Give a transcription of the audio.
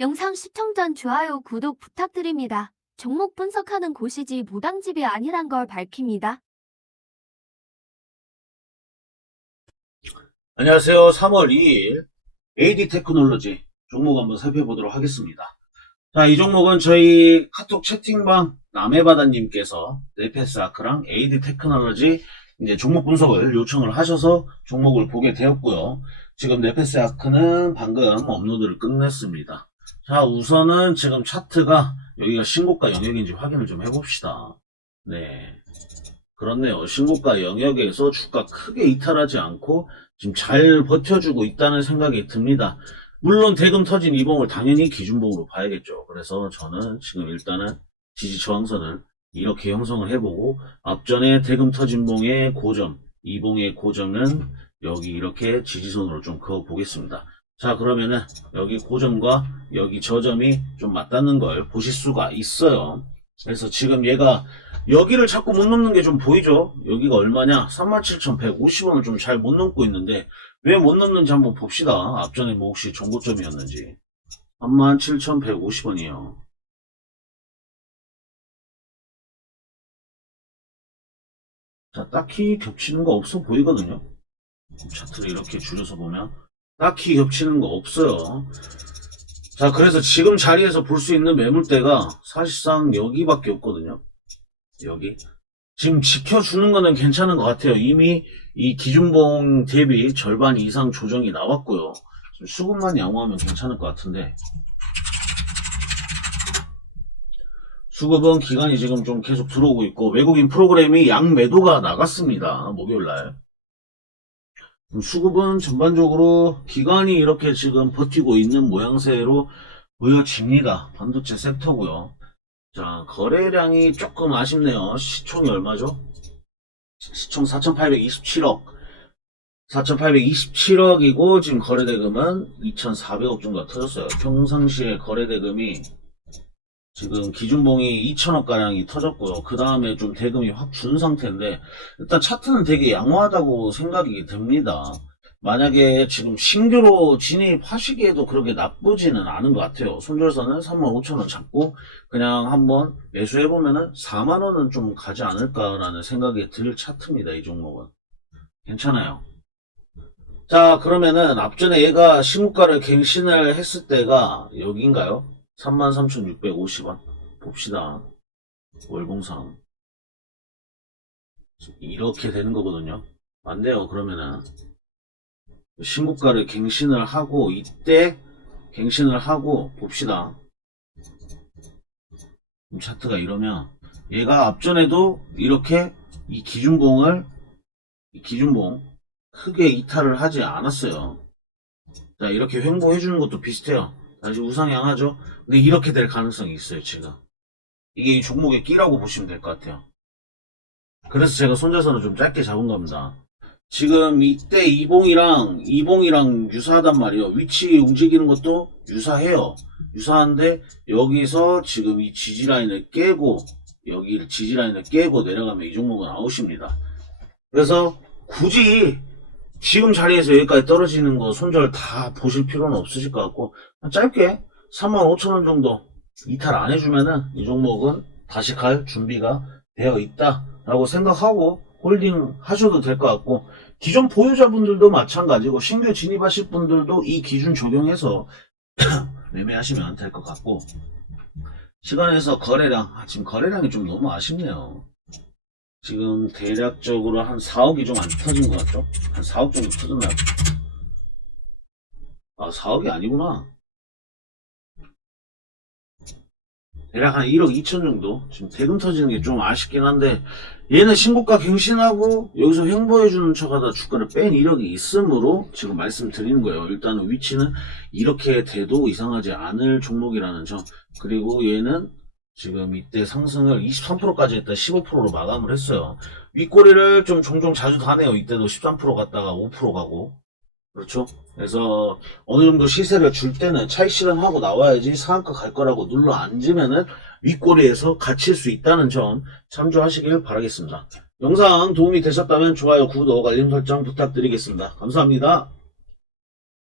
영상 시청 전 좋아요, 구독 부탁드립니다. 종목 분석하는 곳이지 무당집이 아니란 걸 밝힙니다. 안녕하세요. 3월 2일 AD 테크놀로지 종목 한번 살펴보도록 하겠습니다. 자, 이 종목은 저희 카톡 채팅방 남해바다님께서 네페스 아크랑 AD 테크놀로지 이제 종목 분석을 요청을 하셔서 종목을 보게 되었고요. 지금 네페스 아크는 방금 업로드를 끝냈습니다. 자, 우선은 지금 차트가 여기가 신고가 영역인지 확인을 좀 해봅시다. 네. 그렇네요. 신고가 영역에서 주가 크게 이탈하지 않고 지금 잘 버텨주고 있다는 생각이 듭니다. 물론 대금 터진 이봉을 당연히 기준봉으로 봐야겠죠. 그래서 저는 지금 일단은 지지 저항선을 이렇게 형성을 해보고 앞전에 대금 터진 봉의 고점, 이봉의 고점은 여기 이렇게 지지선으로 좀 그어 보겠습니다. 자 그러면은 여기 고점과 여기 저점이 좀 맞닿는 걸 보실 수가 있어요. 그래서 지금 얘가 여기를 자꾸 못 넘는 게 좀 보이죠? 여기가 얼마냐? 37,150원을 좀 잘 못 넘고 있는데 왜 못 넘는지 한번 봅시다. 앞전에 뭐 혹시 정고점이었는지. 37,150원이요. 자, 딱히 겹치는 거 없어 보이거든요. 차트를 이렇게 줄여서 보면 딱히 겹치는 거 없어요. 자, 그래서 지금 자리에서 볼 수 있는 매물대가 사실상 여기밖에 없거든요. 여기. 지금 지켜주는 거는 괜찮은 것 같아요. 이미 이 기준봉 대비 절반 이상 조정이 나왔고요. 수급만 양호하면 괜찮을 것 같은데. 수급은 기간이 지금 좀 계속 들어오고 있고, 외국인 프로그램이 양매도가 나갔습니다. 목요일 날. 수급은 전반적으로 기간이 이렇게 지금 버티고 있는 모양새로 보여집니다. 반도체 섹터고요. 자, 거래량이 조금 아쉽네요. 시총이 얼마죠? 시총 4,827억. 4,827억이고, 지금 거래대금은 2,400억 정도가 터졌어요. 평상시에 거래대금이 지금 기준봉이 2천억가량이 터졌고요. 그 다음에 좀 대금이 확 준 상태인데, 일단 차트는 되게 양호하다고 생각이 됩니다. 만약에 지금 신규로 진입하시기에도 그렇게 나쁘지는 않은 것 같아요. 손절선은 35,000원 잡고 그냥 한번 매수해보면은 4만원은 좀 가지 않을까라는 생각이 들 차트입니다. 이 종목은. 괜찮아요. 자, 그러면은 앞전에 얘가 신고가를 갱신을 했을 때가 여기인가요? 33,650원. 봅시다. 월봉상. 이렇게 되는 거거든요. 안 돼요, 그러면은. 신고가를 갱신을 하고 이때 갱신을 하고 봅시다. 차트가 이러면 얘가 앞전에도 이렇게 이 기준봉을 이 기준봉 크게 이탈을 하지 않았어요. 자 이렇게 횡보해 주는 것도 비슷해요. 다시 우상향하죠. 근데 이렇게 될 가능성이 있어요 지금. 이게 이 종목의 끼라고 보시면 될 것 같아요. 그래서 제가 손절선을 좀 짧게 잡은 겁니다. 지금 이때 이봉이랑 이봉이랑 유사하단 말이에요. 위치 움직이는 것도 유사해요. 유사한데 여기서 지금 이 지지 라인을 깨고 여기 지지 라인을 깨고 내려가면 이 종목은 아웃입니다. 그래서 굳이 지금 자리에서 여기까지 떨어지는 거 손절 다 보실 필요는 없으실 것 같고 짧게 35,000원 정도 이탈 안 해주면은 이 종목은 다시 갈 준비가 되어 있다라고 생각하고 홀딩 하셔도 될 것 같고 기존 보유자분들도 마찬가지고 신규 진입하실 분들도 이 기준 적용해서 매매하시면 될 것 같고 시간에서 거래량 아, 지금 거래량이 좀 너무 아쉽네요 지금 대략적으로 한 4억이 좀 안 터진 것 같죠? 한 4억 정도 터졌나요? 아 4억이 아니구나 대략 한 1억 2천 정도 지금 대금 터지는 게 좀 아쉽긴 한데 얘는 신고가 갱신하고 여기서 횡보해주는 척하다 주가를 뺀 이력이 있으므로 지금 말씀드리는 거예요. 일단은 위치는 이렇게 돼도 이상하지 않을 종목이라는 점 그리고 얘는 지금 이때 상승을 23%까지 했다 15%로 마감을 했어요. 윗꼬리를 좀 종종 자주 다네요. 이때도 13% 갔다가 5% 가고 그렇죠? 그래서 어느 정도 시세를 줄 때는 차익 실현하고 나와야지 상한가 갈 거라고 눌러 앉으면은 윗꼬리에서 갇힐 수 있다는 점 참조하시길 바라겠습니다. 영상 도움이 되셨다면 좋아요, 구독, 알림 설정 부탁드리겠습니다. 감사합니다.